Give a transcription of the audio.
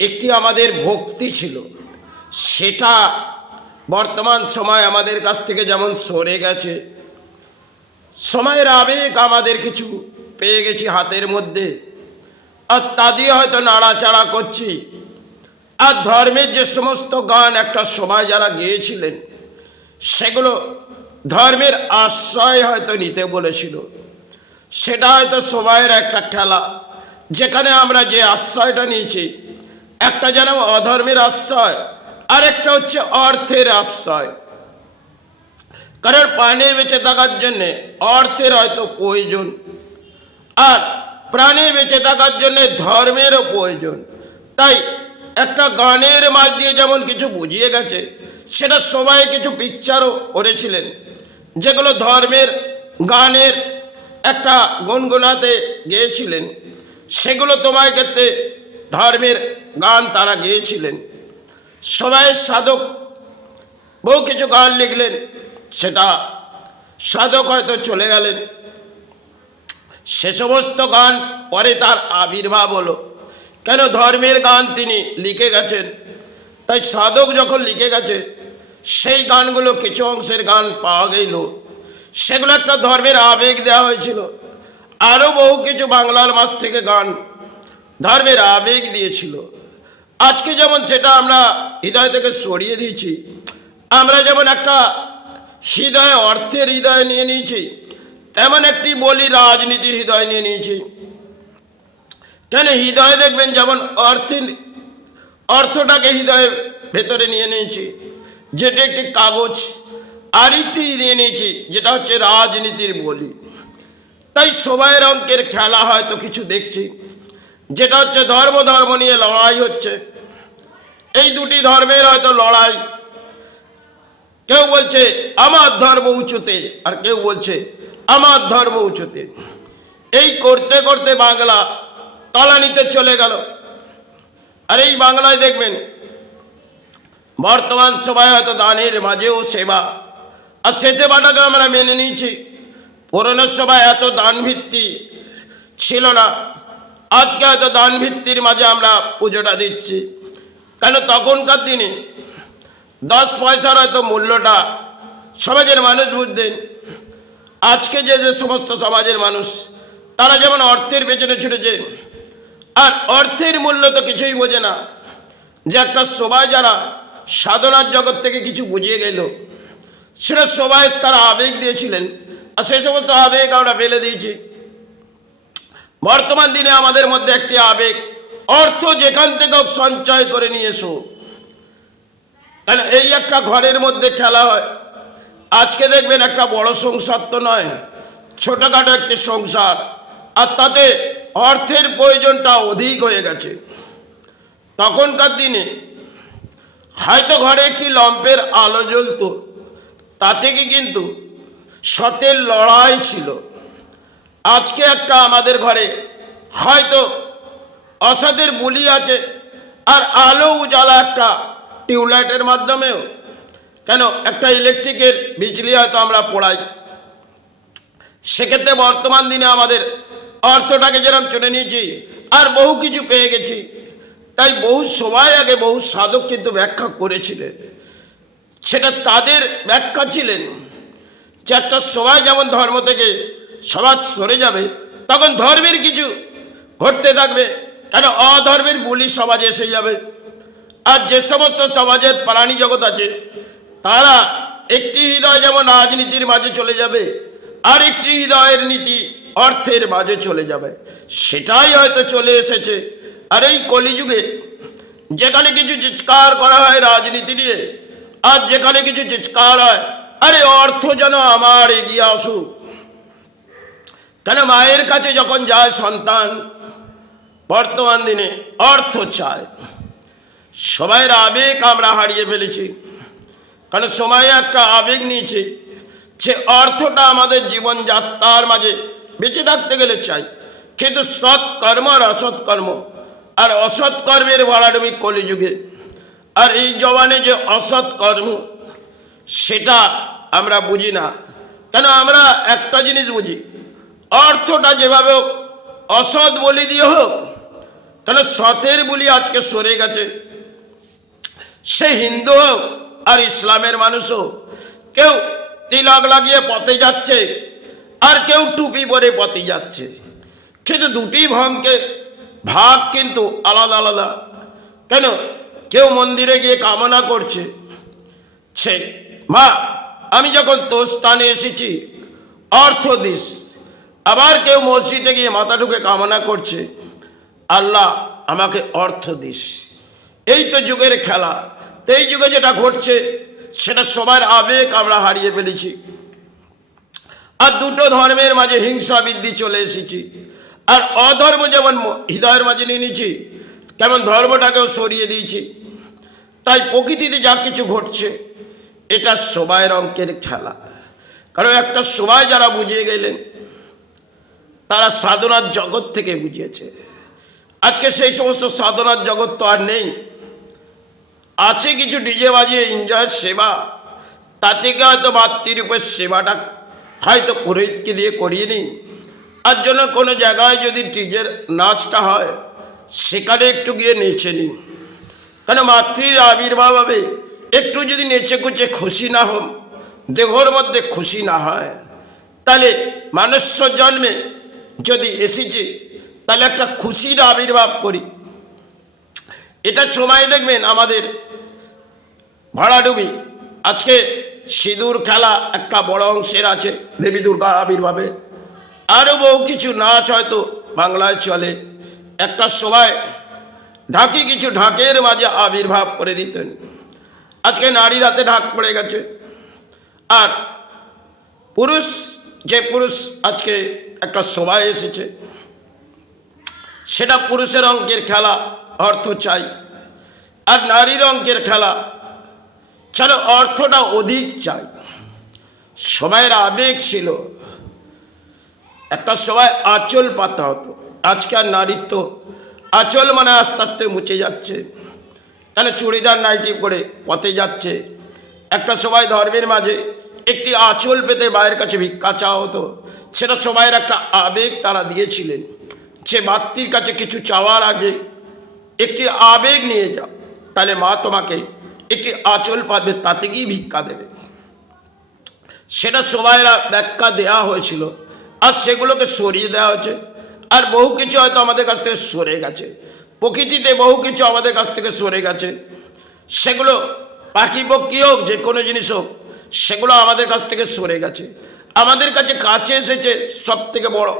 একটি আমাদের ভক্তি ছিল, সেটা বর্তমান সময় আমাদের কাছ থেকে যেমন সরে গেছে। সময়ের আবেগ আমাদের কিছু পেয়ে গেছি হাতের মধ্যে, আর তা দিয়ে হয়তো নাড়াচাড়া করছি। আর ধর্মের যে সমস্ত গান একটা সময় যারা গেয়েছিলেন, সেগুলো ধর্মের আশ্রয় হয়তো নিতে বলেছিল। সেটা হয়তো সময়ের একটা খেলা, যেখানে আমরা যে আশ্রয়টা নিয়েছি, একটা যেন অধর্মের আশ্রয়, আর একটা হচ্ছে অর্থের আশ্রয়। কারণ প্রাণে বেঁচে থাকার জন্যে অর্থের হয়তো প্রয়োজন, আর প্রাণে বেঁচে থাকার জন্যে ধর্মেরও প্রয়োজন। তাই একটা গানের মাঝ দিয়ে যেমন কিছু বুঝিয়ে গেছে, সেটা সবাই কিছু পিকচারও করেছিলেন, যেগুলো ধর্মের গানের একটা গুনগুনাতে গেয়েছিলেন। সেগুলো তোমার ক্ষেত্রে ধর্মের গান তারা গেয়েছিলেন। সবাই সাধক বহু কিছু গান লিখলেন, সেটা সাধক হয়তো চলে গেলেন। সে সমস্ত গান পরে তার আবির্ভাব হলো। কেন? ধর্মের গান তিনি লিখে গেছেন। তাই সাধক যখন লিখে গেছে, সেই গানগুলো কিছু অংশের গান পাওয়া গেল, সেগুলো একটা ধর্মের আবেগ দেওয়া হয়েছিল। আরও বহু কিছু বাংলার মাছ থেকে গান ধর্মের আবেগ দিয়েছিল। আজকে যেমন সেটা আমরা হৃদয় থেকে সরিয়ে দিয়েছি, আমরা যেমন একটা হৃদয় অর্থের হৃদয় নিয়ে নিয়েছি, তেমন একটি বলি রাজনীতির হৃদয় নিয়ে নিয়েছি। কেন? হৃদয় দেখবেন যেমন অর্থটাকে হৃদয়ের ভেতরে নিয়ে নিয়েছি, যেটা একটি কাগজ, আর একটি নিয়ে নিয়েছি যেটা হচ্ছে রাজনীতির বলি। তাই সময়ের অঙ্কের খেলা হয়তো কিছু দেখছি, যেটা হচ্ছে ধর্ম ধর্ম নিয়ে লড়াই হচ্ছে। এই দুটি ধর্মের হয়তো লড়াই। কেউ বলছে আমার ধর্ম উঁচুতে, আর কেউ বলছে আমার ধর্ম উঁচুতে। এই করতে করতে বাংলা তলানিতে চলে গেল। আর এই বাংলায় দেখবেন বর্তমান সময় হয়তো দানের মাঝেও সেবা, আর সে সেবাটাকে আমরা মেনে নিয়েছি। পুরনো সময় এত দান ভিত্তি ছিল না, আজকে হয়তো দান ভিত্তির মাঝে আমরা পুজোটা দিচ্ছি। কেন? তখনকার দিনে 10 পয়সার হয়তো মূল্যটা সমাজের মানুষ বুঝতেন। আজকে যে যে সমস্ত সমাজের মানুষ, তারা যেমন অর্থের পেছনে ছুটেছে, আর অর্থের মূল্য তো কিছুই বোঝে না। যে একটা সবাই যারা সাধনার জগৎ থেকে কিছু বুঝিয়ে গেল, সেটা সবাই তারা আবেগ দিয়েছিলেন, আর সেই সমস্ত আবেগ আমরা ফেলে দিয়েছি। বর্তমান দিনে আমাদের মধ্যে একটি আবেগ, অর্থ যেখান থেকে সঞ্চয় করে নিয়ে এসো। কেন? এই একটা ঘরের মধ্যে খেলা হয়। আজকে দেখবেন একটা বড় সংসার তো নয়, ছোটখাটো একটি সংসার, আর তাতে অর্থের প্রয়োজনটা অধিক হয়ে গেছে। তখনকার দিনে হয়তো ঘরে একটি লম্পের আলো জ্বলত, তা থেকে কিন্তু সতের লড়াই ছিল। আজকে একটা আমাদের ঘরে হয়তো অসতের বুলি আছে, আর আলো উজালা একটা টিউবলাইটের মাধ্যমেও। কেন? একটা ইলেকট্রিকের বিজলি হয়তো আমরা পোড়াই। সেক্ষেত্রে বর্তমান দিনে আমাদের অর্থটাকে যেরকম চলে নিয়েছি, আর বহু কিছু পেয়ে গেছি। তাই বহু সময় আগে বহু সাধক কিন্তু ব্যাখ্যা করেছিলেন। সেটা তাদের ব্যাখ্যা ছিলেন যে একটা সময় যেমন ধর্ম থেকে সমাজ সরে যাবে, তখন ধর্মের কিছু ঘটতে থাকবে। কেন? অধর্মের বুলি সমাজে এসে যাবে। আর যে সমস্ত সমাজের প্রাণী জগৎ আছে, তারা একটি হৃদয় যেমন রাজনীতির মাঝে চলে যাবে, আর একটি হৃদয়ের নীতি অর্থের মাঝে চলে যাবে। সেটাই হয়তো চলে এসেছে। আর এই কলিযুগে যেখানে কিছু চিৎকার করা হয় রাজনীতি নিয়ে, আর যেখানে কিছু চিৎকার হয় আরে অর্থ যেন আমার এগিয়ে আসুক। কেন? মায়ের কাছে যখন যায় সন্তান, বর্তমান দিনে অর্থ চায়। সময়ের আবেগ আমরা হারিয়ে ফেলেছি। কারণ সময়ে একটা আবেগ নিয়েছে যে অর্থটা আমাদের জীবনযাত্রার মাঝে বেঁচে থাকতে গেলে চাই, কিন্তু সৎকর্ম আর অসৎকর্ম, আর অসৎকর্মের ভরাডুবি কলিযুগে। আর এই জবানে যে অসৎকর্ম, সেটা আমরা বুঝি না। কেন? আমরা একটা জিনিস বুঝি, অর্থটা যেভাবে হোক, অসৎ বলি দিয়ে হোক, তাহলে সতের বুলি আজকে সরে গেছে। সে হিন্দু হোক আর ইসলামের মানুষও, কেউ তিলক লাগিয়ে পথে যাচ্ছে আর কেউ টুপি পরে পথে যাচ্ছে, কিন্তু দুটি ভাগ কিন্তু আলাদা আলাদা। কেন? কেউ মন্দিরে গিয়ে কামনা করছে, সে মা আমি যখন তোর স্থানে এসেছি অর্থ দিস। আবার কেউ মসজিদে গিয়ে মাথা ঢুকে কামনা করছে, আল্লাহ আমাকে অর্থ দিস। এই তো যুগের খেলা। এই যুগে যেটা ঘটছে সেটা সবার আবেগ আমরা হারিয়ে ফেলেছি। আর দুটো ধর্মের মাঝে হিংসা বৃদ্ধি চলে এসেছি। আর অধর্ম যেমন হৃদয়ের মাঝে নিয়ে নিয়েছি, তেমন ধর্মটাকেও সরিয়ে দিয়েছি। তাই প্রকৃতিতে যা কিছু ঘটছে এটা সবাইয়ের অঙ্কের খেলা। কারণ একটা সময় যারা বুঝিয়ে গেলেন তারা সাধনার জগৎ থেকে বুঝিয়েছে। আজকে সেই সমস্ত সাধনার জগৎ তো আর নেই। আছে কিছু ডিজে বাজিয়ে এনজয়ের সেবা, তা থেকে হয়তো মাতৃরূপের সেবাটা হয়তো পুরোহিতকে দিয়ে করিয়ে নিই। আর জন্য কোনো জায়গায় যদি ডিজের নাচটা হয় সেখানে একটু গিয়ে নেচে নিই। কেন? মাতৃর আবির্ভাব হবে, একটু যদি নেচে কুচে খুশি না হন, দেহর মধ্যে খুশি না হয়, তাহলে মনুষ্য জন্মে যদি এসেছি তাহলে একটা খুশির আবির্ভাব করি। এটা সময় দেখবেন আমাদের ভাড়াডুবি আজকে সিঁদুর খেলা একটা বড় অংশের আছে দেবী দুর্গার আবির্ভাবে। আরও বহু কিছু নাচ হয়তো বাংলায় চলে। একটা সময় ঢাকি কিছু ঢাকের মাঝে আবির্ভাব করে দিতেন। আজকে নারীর হাতে ঢাক পড়ে গেছে। আর পুরুষ আজকে একটা সভায় এসেছে, সেটা পুরুষের অঙ্কের খেলা, অর্থ চাই। আর নারীর অঙ্কের খেলা চলো অর্থটা অধিক চাই। সময়ের আবেগ ছিল, একটা সময় আঁচল পাতা হতো। আজকে আর নারীত্ব আঁচল মানে আস্তে আস্তে মুছে যাচ্ছে। তাহলে চুড়িদার নাইটি করে পথে যাচ্ছে। একটা সময় ধর্মের মাঝে একটি আঁচল পেতে মায়ের কাছে ভিক্ষা চাওয়া হতো। সেটা সময়ের একটা আবেগ তারা দিয়েছিলেন, যে মাতৃর কাছে কিছু চাওয়ার আগে একটি আবেগ নিয়ে যাও, তাহলে মা তোমাকে একটি আঁচল পাবে, তাতে গিয়ে ভিক্ষা দেবে। সেটা সময়ের ব্যাখ্যা দেওয়া হয়েছিল, আর সেগুলোকে সরিয়ে দেওয়া হয়েছে। আর বহু কিছু হয়তো আমাদের কাছ থেকে সরে গেছে। প্রকৃতিতে বহু কিছু আমাদের কাছ থেকে সরে গেছে। সেগুলো পাখি পক্ষী হোক, যে কোনো জিনিস হোক, সেগুলো আমাদের কাছ থেকে সরে গেছে। আমাদের কাছে এসেছে সব থেকে বড়